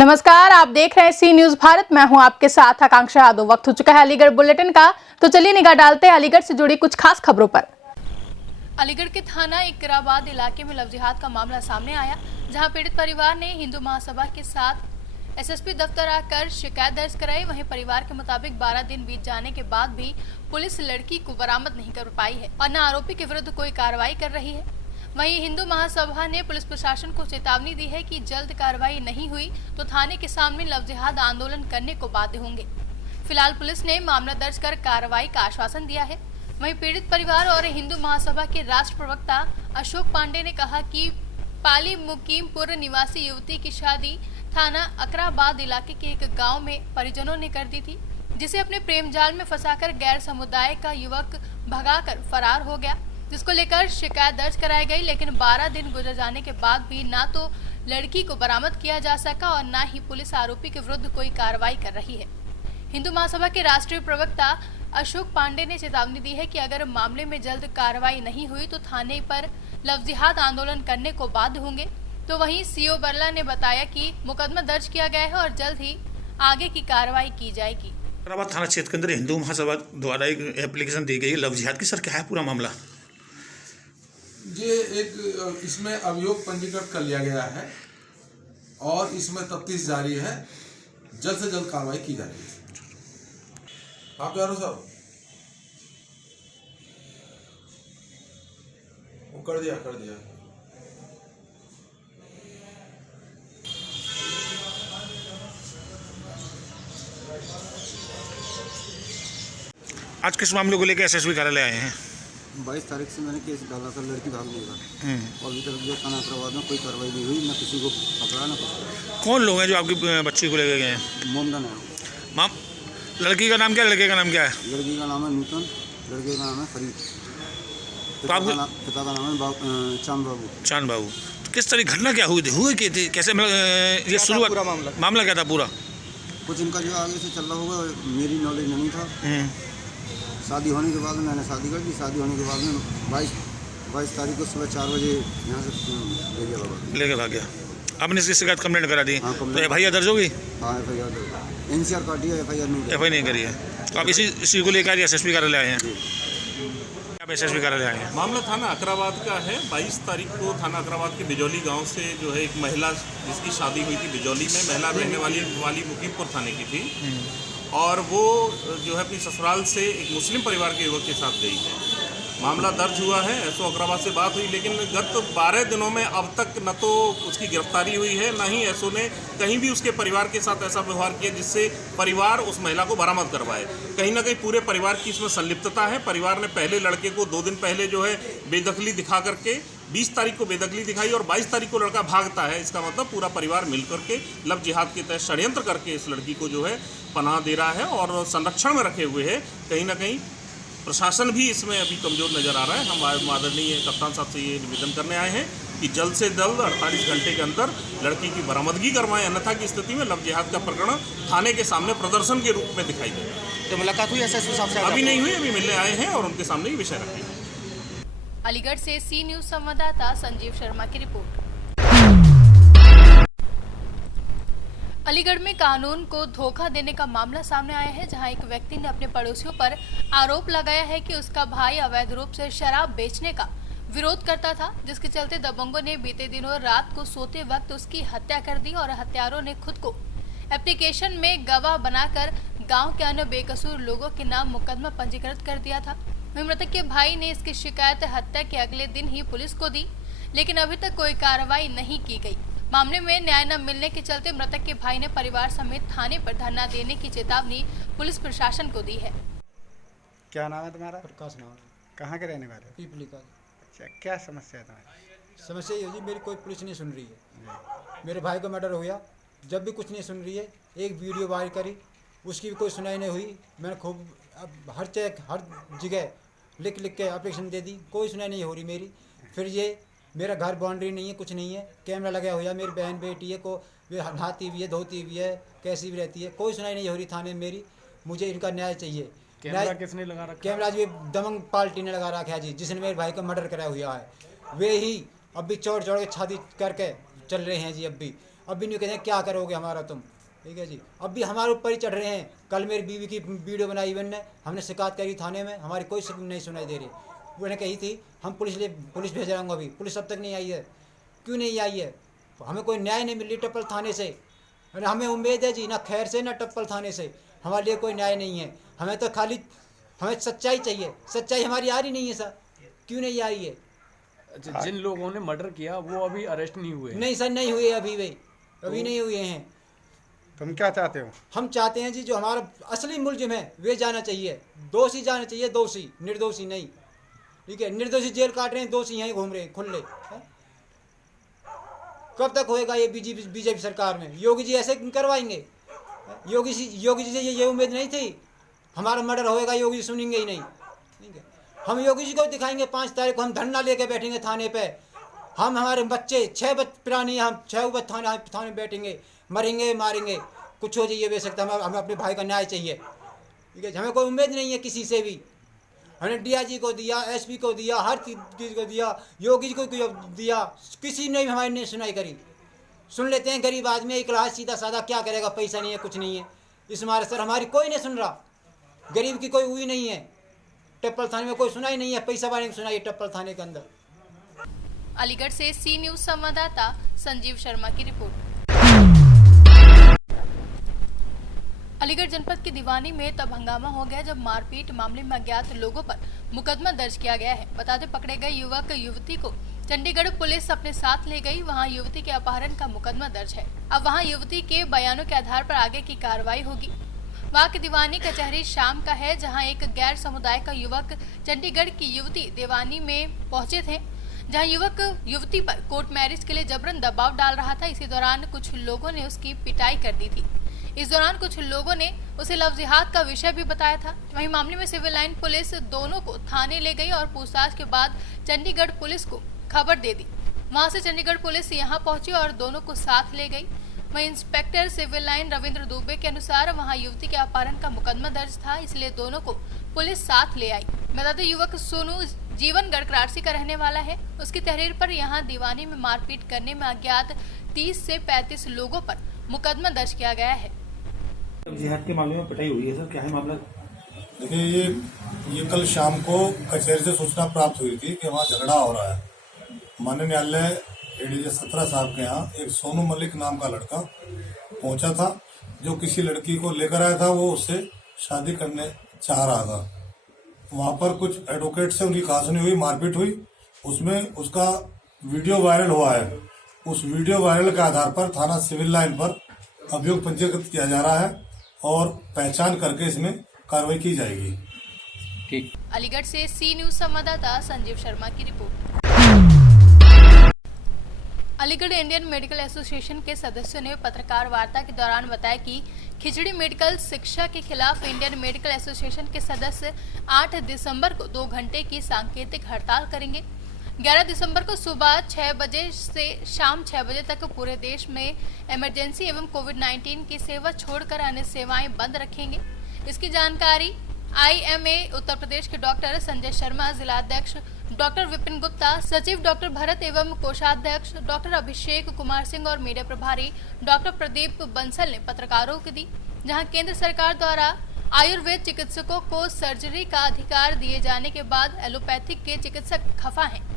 नमस्कार, आप देख रहे हैं सी न्यूज भारत। मैं हूं आपके साथ आकांक्षा यादव। वक्त हो चुका है अलीगढ़ बुलेटिन का, तो चलिए निगाह डालते हैं अलीगढ़ से जुड़ी कुछ खास खबरों पर। अलीगढ़ के थाना इकराबाद इलाके में लव जिहाद का मामला सामने आया, जहां पीड़ित परिवार ने हिंदू महासभा के साथ एसएसपी दफ्तर आकर शिकायत दर्ज कराई। वहीं परिवार के मुताबिक 12 दिन बीत जाने के बाद भी पुलिस लड़की को बरामद नहीं कर पाई है और न आरोपी के विरुद्ध कोई कार्रवाई कर रही है। वहीं हिंदू महासभा ने पुलिस प्रशासन को चेतावनी दी है कि जल्द कार्रवाई नहीं हुई तो थाने के सामने लव जिहाद आंदोलन करने को बाध्य होंगे। फिलहाल पुलिस ने मामला दर्ज कर कार्रवाई का आश्वासन दिया है। वहीं पीड़ित परिवार और हिंदू महासभा के राष्ट्र प्रवक्ता अशोक पांडे ने कहा कि पाली मुकीमपुर निवासी युवती की शादी थाना अकराबाद इलाके के एक गाँव में परिजनों ने कर दी थी, जिसे अपने प्रेम जाल में फंसाकर गैर समुदाय का युवक भगाकर फरार हो गया, जिसको लेकर शिकायत दर्ज कराई गई। लेकिन 12 दिन गुजर जाने के बाद भी ना तो लड़की को बरामद किया जा सका और ना ही पुलिस आरोपी के विरुद्ध कोई कार्रवाई कर रही है। हिंदू महासभा के राष्ट्रीय प्रवक्ता अशोक पांडे ने चेतावनी दी है कि अगर मामले में जल्द कार्रवाई नहीं हुई तो थाने पर लव जिहाद आंदोलन करने को बाध्य होंगे। तो वहीं सीओ बरला ने बताया कि मुकदमा दर्ज किया गया है और जल्द ही आगे की कार्रवाई की जाएगी। इकराबाद थाना क्षेत्र के अंदर हिंदू महासभा द्वारा एक एप्लीकेशन दी गई लव जिहाद की। सर, क्या है पूरा मामला? ये एक इसमें अभियोग पंजीकृत कर लिया गया है और इसमें तफ्तीश जारी है। जल्द से जल्द कार्रवाई की जा रही है। आप कह रहे हो साहब? वो कर दिया। आज किस मामले को लेकर एसएसपी कार्यालय आए हैं? 22 तारीख से मैंने केस डाला था लड़की भागने का, और अभी तक जो थाना अकराबाद में कोई कार्रवाई नहीं हुई, न किसी को पकड़ा न कुछ। कौन लोग हैं जो आपकी बच्ची को लेकर गए हैं? मोमडन है। माम लड़की का नाम क्या है, लड़के का नाम क्या है? लड़की का नाम है नूतन, लड़के का नाम है फरीद। तो आपके पिता का नाम है चांद बाबू। चांद बाबू। तो किस तरह घटना क्या हुई थी कैसे ये शुरुआत मामला क्या था पूरा? कुछ इनका जो आगे से चल रहा होगा, मेरी नॉलेज नहीं था। शादी होने के बाद में मैंने शादी कर दी। शादी होने के बाद में 22 तारीख को सुबह 4 बजे यहाँ से लेके भाग गया। आपने इसकी शिकायत कंप्लेंट करा दी? हाँ, तो एफआईआर दर्ज होगी? हाँ, एफआईआर दर्ज। एनसीआर काटी है, एफआईआर नहीं करी है। तो आप इसी को लेकर एसएसपी कार्यालय आए हैं? आप एसएसपी कार्यालय आए हैं? मामला थाना अकराबाद का है। 22 तारीख को थाना अकराबाद के बिजौली गांव से जो है एक महिला जिसकी शादी हुई थी बिजौली में, महिला रहने वाली मुकीमपुर थाने की थी, और वो जो है अपनी ससुराल से एक मुस्लिम परिवार के युवक के साथ गई है। मामला दर्ज हुआ है, एसओ अकराबाद से बात हुई, लेकिन गत 12 दिनों में अब तक न तो उसकी गिरफ्तारी हुई है, न ही एसओ ने कहीं भी उसके परिवार के साथ ऐसा व्यवहार किया जिससे परिवार उस महिला को बरामद करवाए। कहीं ना कहीं पूरे परिवार की इसमें संलिप्तता है। परिवार ने पहले लड़के को 2 दिन पहले जो है बेदखली दिखा करके 20 तारीख को बेदखली दिखाई और 22 तारीख को लड़का भागता है। इसका मतलब पूरा परिवार मिलकर के लव जिहाद के तहत षड्यंत्र करके इस लड़की को जो है पनाह दे रहा है और संरक्षण में रखे हुए है। कहीं ना कहीं प्रशासन भी इसमें अभी कमज़ोर नज़र आ रहा है। हम आदरणीय कप्तान साहब से ये निवेदन करने आए हैं कि जल्द से जल्द 48 घंटे के अंदर लड़की की बरामदगी करवाएं, अन्यथा की स्थिति में लव जिहाद का प्रकरण थाने के सामने प्रदर्शन के रूप में दिखाई देगा। तो मुलाकात हुई एसएसपी साहब से? अभी नहीं हुई, अभी मिलने आए हैं और उनके सामने ये विषय रखेंगे। अलीगढ़ से सी न्यूज संवाददाता संजीव शर्मा की रिपोर्ट। अलीगढ़ में कानून को धोखा देने का मामला सामने आया है, जहां एक व्यक्ति ने अपने पड़ोसियों पर आरोप लगाया है कि उसका भाई अवैध रूप से शराब बेचने का विरोध करता था, जिसके चलते दबंगों ने बीते दिनों रात को सोते वक्त उसकी हत्या कर दी और हत्यारों ने खुद को एप्लीकेशन में गवाह बनाकर गांव के अन्य बेकसूर लोगों के नाम मुकदमा पंजीकृत कर दिया था। वहीं मृतक के भाई ने इसकी शिकायत हत्या के अगले दिन ही पुलिस को दी, लेकिन अभी तक कोई कार्रवाई नहीं की गई। मामले में न्याय न मिलने के चलते मृतक के भाई ने परिवार समेत थाने पर धरना देने की चेतावनी पुलिस प्रशासन को दी है। क्या नाम है तुम्हारा? प्रकाश नाम। कहाँ के रहने वाले? पीपली का। अच्छा, क्या समस्या है तुम्हारी? समस्या ये जी, मेरी कोई पुलिस नहीं सुन रही है। मेरे भाई का मर्डर हो गया, जब भी कुछ नहीं सुन रही है। एक वीडियो वायरल करी, उसकी भी कोई सुनाई नहीं हुई। मैंने खूब अब हर जगह लिख के एप्लीकेशन दे दी, कोई सुनाई नहीं हो रही मेरी। फिर ये मेरा घर बाउंड्री नहीं है, कुछ नहीं है, कैमरा लगा हुआ है, मेरी बहन बेटी है को वे नहाती भी है, धोती भी है, कैसी भी रहती है, कोई सुनाई नहीं हो रही थाने में मेरी। मुझे इनका न्याय चाहिए। कैमरा किसने लगा रखा? कैमरा जी दमंग पार्टी ने लगा रखा है जी, जिसने मेरे भाई का मर्डर कराया हुआ है। वे ही अब भी चौड़ के शादी करके चल रहे हैं जी। अब भी अब भी नहीं कहते हैं क्या करोगे हमारा तुम, ठीक है जी। अब भी हमारे ऊपर ही चढ़ रहे हैं। कल मेरी बीवी की वीडियो बनाई मैंने, हमने शिकायत करी थाने में, हमारी कोई नहीं सुनाई दे रही। उन्होंने कही थी हम पुलिस भेज रहा हूँ, अभी पुलिस अब तक नहीं आई है। क्यों नहीं आई है? हमें कोई न्याय नहीं मिल रही टप्पल थाने से। हमें उम्मीद है जी ना खैर से ना टप्पल थाने से, हमारे लिए कोई न्याय नहीं है। हमें तो खाली हमें सच्चाई चाहिए, सच्चाई हमारी आ रही नहीं है सर। क्यों नहीं आ रही है? अच्छा, जिन लोगों ने मर्डर किया वो अभी अरेस्ट नहीं हुए? नहीं सर, नहीं हुए अभी, वे अभी नहीं हुए हैं। तुम क्या चाहते हो? हम चाहते हैं जी जो हमारा असली मुलजिम है वे जाना चाहिए, दोषी जाना चाहिए, दोषी, निर्दोषी नहीं, ठीक है। निर्दोषी जेल काट रहे हैं, दोषी यहीं घूम रहे हैं खुले। कब तक होएगा ये बीजेपी सरकार में? योगी जी ऐसे करवाएंगे? योगी जी से ये उम्मीद नहीं थी हमारा मर्डर होएगा, योगी जी सुनेंगे ही नहीं, ठीक है। हम योगी जी को दिखाएंगे 5 तारीख को, हम धरना लेके बैठेंगे थाने पे। हम हमारे बच्चे 6 प्राणी, हम 6 थाने बैठेंगे, मरेंगे मारेंगे, कुछ हो जाइए बेशक, हमें अपने भाई का न्याय चाहिए, ठीक है। हमें कोई उम्मीद नहीं है किसी से भी। हमने DIG को दिया, SP को दिया, हर चीज़ को दिया, योगी जी को दिया, किसी ने भी हमारी नहीं सुनाई करी। सुन लेते हैं गरीब आदमी, एक लाख सीधा साधा, क्या करेगा, पैसा नहीं है, कुछ नहीं है। इस हमारे सर हमारी कोई नहीं सुन रहा, गरीब की कोई हुई नहीं है। टप्पल थाने में कोई सुनाई नहीं है, पैसा वाले ने सुनाई है टप्पल थाने के अंदर। अलीगढ़ से सी न्यूज संवाददाता संजीव शर्मा की रिपोर्ट। अलीगढ़ जनपद की दीवानी में तब हंगामा हो गया जब मारपीट मामले में अज्ञात लोगों पर मुकदमा दर्ज किया गया है। बता दें, पकड़े गए युवक युवती को चंडीगढ़ पुलिस अपने साथ ले गई। वहां युवती के अपहरण का मुकदमा दर्ज है। अब वहां युवती के बयानों के आधार पर आगे की कार्रवाई होगी। वहां की दीवानी कचहरी शाम का है, जहां एक गैर समुदाय का युवक चंडीगढ़ की युवती दीवानी में पहुंचे थे, जहां युवक युवती पर कोर्ट मैरिज के लिए जबरन दबाव डाल रहा था। इसी दौरान कुछ लोगों ने उसकी पिटाई कर दी थी। इस दौरान कुछ लोगों ने उसे लव जिहाद का विषय भी बताया था। वहीं मामले में सिविल लाइन पुलिस दोनों को थाने ले गई और पूछताछ के बाद चंडीगढ़ पुलिस को खबर दे दी। वहां से चंडीगढ़ पुलिस यहां पहुंची और दोनों को साथ ले गई। वहीं inspector civil line Ravindra Dubey के अनुसार वहां युवती के अपहरण का मुकदमा दर्ज था, इसलिए दोनों को पुलिस साथ ले आई। बता दें, युवक सोनू जीवन गढ़करासी का रहने वाला है। उसकी तहरीर पर यहां दीवानी में मारपीट करने में अज्ञात 30 से 35 लोगों पर मुकदमा दर्ज किया गया है। जिहाद के मामले में पिटाई हुई है सर, क्या है मामला? देखिए, ये कल शाम को कचहरी से सूचना प्राप्त हुई थी कि वहाँ झगड़ा हो रहा है। माननीय न्यायालय ADJ 17 साहब के यहाँ एक सोनू मलिक नाम का लड़का पहुंचा था, जो किसी लड़की को लेकर आया था, वो उससे शादी करने चाह रहा था। वहाँ पर कुछ एडवोकेट से उनकी कहासुनी हुई, मारपीट हुई, उसमें उसका वीडियो वायरल हुआ है। उस वीडियो वायरल के आधार पर थाना सिविल लाइन पर अभियोग पंजीकृत किया जा रहा है और पहचान करके इसमें कार्रवाई की जाएगी। ठीक। अलीगढ़ से सी न्यूज संवाददाता संजीव शर्मा की report. Aligarh Indian medical association के सदस्यों ने पत्रकार वार्ता के दौरान बताया कि खिचड़ी मेडिकल शिक्षा के खिलाफ इंडियन मेडिकल एसोसिएशन के सदस्य 8 दिसंबर को 2 घंटे की सांकेतिक हड़ताल करेंगे। 11 दिसंबर को सुबह 6 बजे से शाम 6 बजे तक पूरे देश में इमरजेंसी एवं कोविड-19 की सेवा छोड़कर अन्य सेवाएं बंद रखेंगे। इसकी जानकारी IMA उत्तर प्रदेश के डॉक्टर संजय शर्मा, जिलाध्यक्ष डॉक्टर विपिन गुप्ता, सचिव डॉक्टर भरत एवं कोषाध्यक्ष डॉक्टर अभिषेक कुमार सिंह और मीडिया प्रभारी डॉक्टर प्रदीप बंसल ने पत्रकारों को दी। जहां केंद्र सरकार द्वारा आयुर्वेद चिकित्सकों को सर्जरी का अधिकार दिए जाने के बाद एलोपैथिक के चिकित्सक खफा हैं।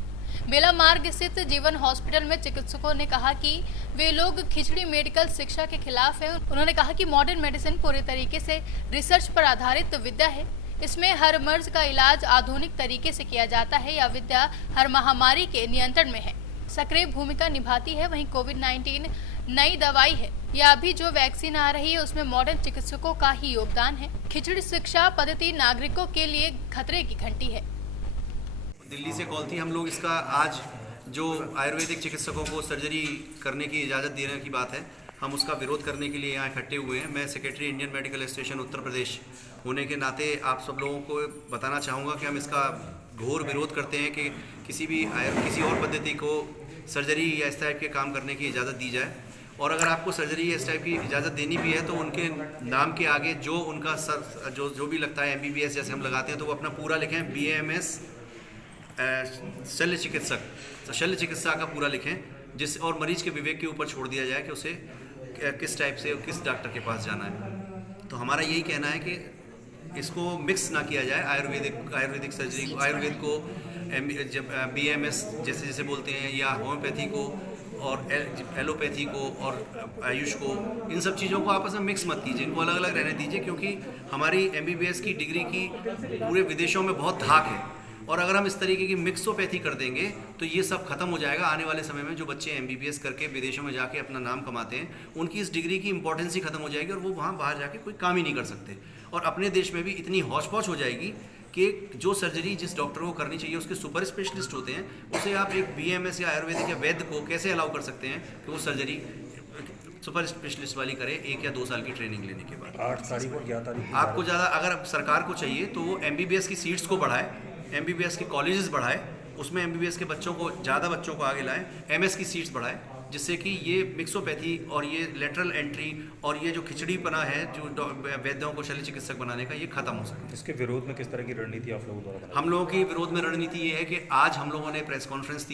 बेला मार्ग स्थित जीवन हॉस्पिटल में चिकित्सकों ने कहा कि वे लोग खिचड़ी मेडिकल शिक्षा के खिलाफ हैं। उन्होंने कहा कि मॉडर्न मेडिसिन पूरे तरीके से रिसर्च पर आधारित विद्या है। इसमें हर मर्ज का इलाज आधुनिक तरीके से किया जाता है। यह विद्या हर महामारी के नियंत्रण में है, सक्रिय भूमिका निभाती है। वहीं कोविड-19 नई दवाई है या अभी जो वैक्सीन आ रही है उसमें मॉडर्न चिकित्सकों का ही योगदान है। खिचड़ी शिक्षा पद्धति नागरिकों के लिए खतरे की घंटी है। दिल्ली से कॉल थी, हम लोग इसका आज जो आयुर्वेदिक चिकित्सकों को सर्जरी करने की इजाज़त देने की बात है, हम उसका विरोध करने के लिए यहाँ इकट्ठे हुए हैं। मैं secretary Indian medical association Uttar Pradesh होने के नाते आप सब लोगों को बताना चाहूँगा कि हम इसका घोर विरोध करते हैं कि किसी और पद्धति को सर्जरी या इस टाइप के काम करने की इजाज़त दी जाए। और अगर आपको सर्जरी या इस टाइप की इजाज़त देनी भी है तो उनके नाम के आगे जो उनका जो भी लगता है MBBS जैसे हम लगाते हैं, तो वो अपना पूरा लिखें, BAMS शल्य चिकित्सक, शल्य चिकित्सा का पूरा लिखें, जिस और मरीज के विवेक के ऊपर छोड़ दिया जाए कि उसे किस टाइप से किस डॉक्टर के पास जाना है। तो हमारा यही कहना है कि इसको मिक्स ना किया जाए, आयुर्वेदिक सर्जरी को, आयुर्वेद को जब BAMS जैसे बोलते हैं, या होम्योपैथी को और एलोपैथी को और आयुष को, इन सब चीज़ों को आपस में मिक्स मत कीजिए, इनको अलग अलग रहने दीजिए, क्योंकि हमारी MBBS की डिग्री की पूरे विदेशों में बहुत धाक है। और अगर हम इस तरीके की मिक्सोपैथी कर देंगे तो ये सब खत्म हो जाएगा। आने वाले समय में जो बच्चे MBBS करके विदेशों में जाके अपना नाम कमाते हैं, उनकी इस डिग्री की इंपॉर्टेंस ही खत्म हो जाएगी और वो वहाँ बाहर जाके कोई काम ही नहीं कर सकते। और अपने देश में भी इतनी हौच पौच हो जाएगी कि जो सर्जरी जिस डॉक्टर को करनी चाहिए उसके सुपर स्पेशलिस्ट होते हैं, उसे आप एक BAMS या आयुर्वेदिक या वैद्य को कैसे अलाउ कर सकते हैं कि वो सर्जरी सुपर स्पेशलिस्ट वाली करे 1 या 2 साल की ट्रेनिंग लेने के बाद। 8 तारीख और 11 तारीख आपको ज़्यादा अगर सरकार को चाहिए तो वो MBBS की सीट्स को बढ़ाए, MBBS के कॉलेजेस बढ़ाए, उसमें MBBS के बच्चों को, ज़्यादा बच्चों को आगे लाए, MS की सीट्स बढ़ाए, जिससे कि ये मिक्सोपैथी और ये लेटरल एंट्री और ये जो खिचड़ीपना है जो वैद्यों को शल्य चिकित्सक बनाने का, ये खत्म हो सके। इसके विरोध में किस तरह की रणनीति आप लोगों द्वारा? हम लोगों की विरोध में रणनीति ये है कि आज हम लोगों ने प्रेस कॉन्फ्रेंस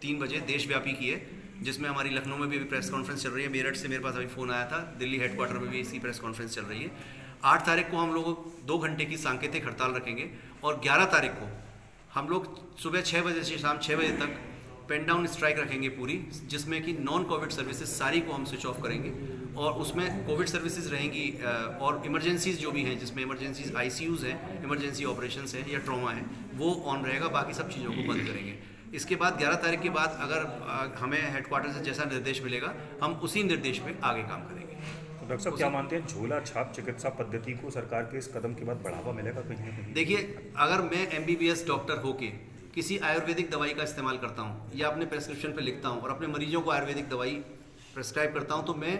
3 बजे देशव्यापी की है, जिसमें हमारी लखनऊ में भी प्रेस कॉन्फ्रेंस चल रही है, मेरठ से मेरे पास अभी फ़ोन आया था, दिल्ली हेडक्वार्टर में भी इसी प्रेस कॉन्फ्रेंस चल रही है। 8 तारीख को हम लोग 2 घंटे की सांकेतिक हड़ताल रखेंगे और 11 तारीख को हम लोग सुबह 6 बजे से शाम 6 बजे तक पेन डाउन स्ट्राइक रखेंगे पूरी, जिसमें कि नॉन कोविड सर्विसेज सारी को हम स्विच ऑफ करेंगे और उसमें कोविड सर्विसेज रहेंगी और इमरजेंसीज जो भी हैं, जिसमें इमरजेंसीज ICUs हैं, इमरजेंसी ऑपरेशंस हैं या ट्रॉमा है, वो ऑन रहेगा, बाकी सब चीज़ों को बंद करेंगे। इसके बाद 11 तारीख के बाद अगर हमें हेडक्वार्टर से जैसा निर्देश मिलेगा, हम उसी निर्देश पे आगे काम करेंगे। तो डॉक्टर साहब क्या मानते हैं, झोला छाप चिकित्सा पद्धति को सरकार के इस कदम के बाद बढ़ावा मिलेगा कहीं ना कहीं? देखिए, अगर मैं MBBS डॉक्टर होके किसी आयुर्वेदिक दवाई का इस्तेमाल करता हूँ या अपने प्रेस्क्रिप्शन पे लिखता हूँ और अपने मरीजों को आयुर्वेदिक दवाई प्रेस्क्राइब करता हूँ, तो मैं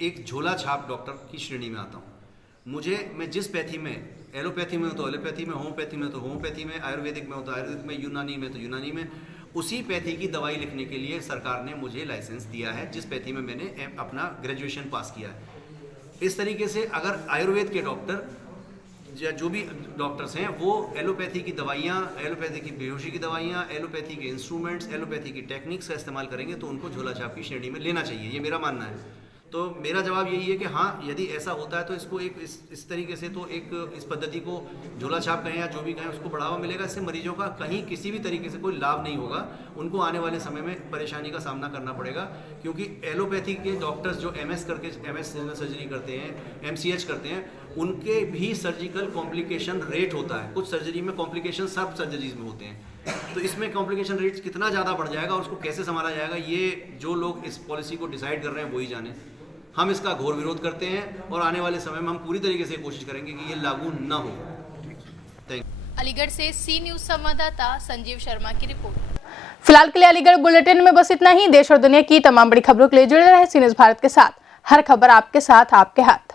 एक झोला छाप डॉक्टर की श्रेणी में आता हूँ। मैं जिस पैथी में, एलोपैथी में हो तो एलोपैथी में, होम्योपैथी में तो होम्योपैथी में, आयुर्वेदिक में हो तो आयुर्वेदिक में, यूनानी में तो यूनानी में, उसी पैथी की दवाई लिखने के लिए सरकार ने मुझे लाइसेंस दिया है, जिस पैथी में मैंने अपना ग्रेजुएशन पास किया है। इस तरीके से अगर आयुर्वेद के डॉक्टर या जो भी डॉक्टर्स हैं वो एलोपैथी की दवाइयाँ, एलोपैथी की बेहोशी की दवाइयाँ, एलोपैथी के इंस्ट्रूमेंट्स, एलोपैथी की टेक्निक्स का इस्तेमाल करेंगे तो उनको झोला छाप की श्रेणी में लेना चाहिए, ये मेरा मानना है। तो मेरा जवाब यही है कि हाँ, यदि ऐसा होता है तो इसको एक इस तरीके से तो एक इस पद्धति को झोला छाप कहें या जो भी कहें उसको बढ़ावा मिलेगा। इससे मरीजों का कहीं किसी भी तरीके से कोई लाभ नहीं होगा, उनको आने वाले समय में परेशानी का सामना करना पड़ेगा, क्योंकि एलोपैथी के डॉक्टर्स जो MS करके MS सर्जरी करते हैं, MCH करते हैं, उनके भी सर्जिकल कॉम्प्लिकेशन रेट होता है। कुछ सर्जरी में कॉम्प्लिकेशन सब सर्जरीज में होते हैं, तो इसमें कॉम्प्लिकेशन रेट कितना ज़्यादा बढ़ जाएगा और उसको कैसे संभाला जाएगा, ये जो लोग इस पॉलिसी को डिसाइड कर रहे हैं वही जाने। हम इसका घोर विरोध करते हैं और आने वाले समय में हम पूरी तरीके से कोशिश करेंगे कि ये लागू ना हो। अलीगढ़ से C न्यूज़ संवाददाता संजीव शर्मा की रिपोर्ट। फिलहाल के लिए अलीगढ़ बुलेटिन में बस इतना ही। देश और दुनिया की तमाम बड़ी खबरों के लिए जुड़े रहे C न्यूज़ भारत के साथ। हर खबर आपके साथ, आपके हाथ।